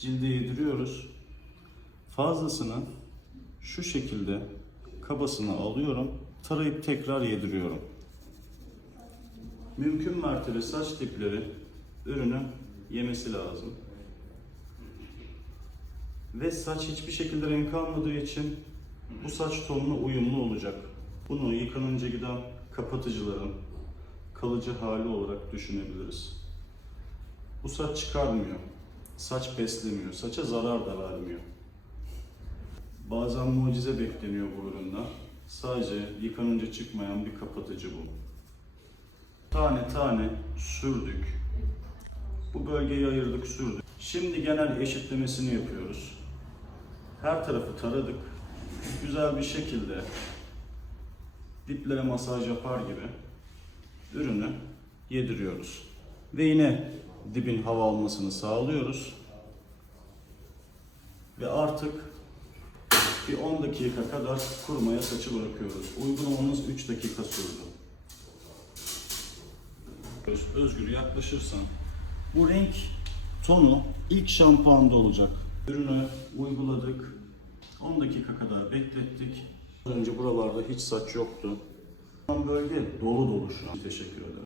cilde yediriyoruz. Fazlasını şu şekilde kabasını alıyorum. Tarayıp tekrar yediriyorum. Mümkün mertebe saç dipleri ürünü yemesi lazım. Ve saç hiçbir şekilde renk almadığı için bu saç tonuna uyumlu olacak. Bunu yıkanınca giden kapatıcıların kalıcı hali olarak düşünebiliriz. Bu saç çıkarmıyor. Saç beslemiyor. Saça zarar da vermiyor. Bazen mucize bekleniyor bu üründen. Sadece yıkanınca çıkmayan bir kapatıcı bu. Tane tane sürdük. Bu bölgeyi ayırdık, sürdük. Şimdi genel eşitlemesini yapıyoruz. Her tarafı taradık. Güzel bir şekilde diplere masaj yapar gibi ürünü yediriyoruz. Ve yine dibin hava almasını sağlıyoruz. Ve artık bir 10 dakika kadar kurumaya saçı bırakıyoruz. Uygulamamız 3 dakika sürdü. Özgür yaklaşırsan bu renk tonu ilk şampuanda olacak. Ürünü uyguladık. 10 dakika kadar beklettik. Önce buralarda hiç saç yoktu. Bölge dolu dolu şu an. Teşekkür ederim.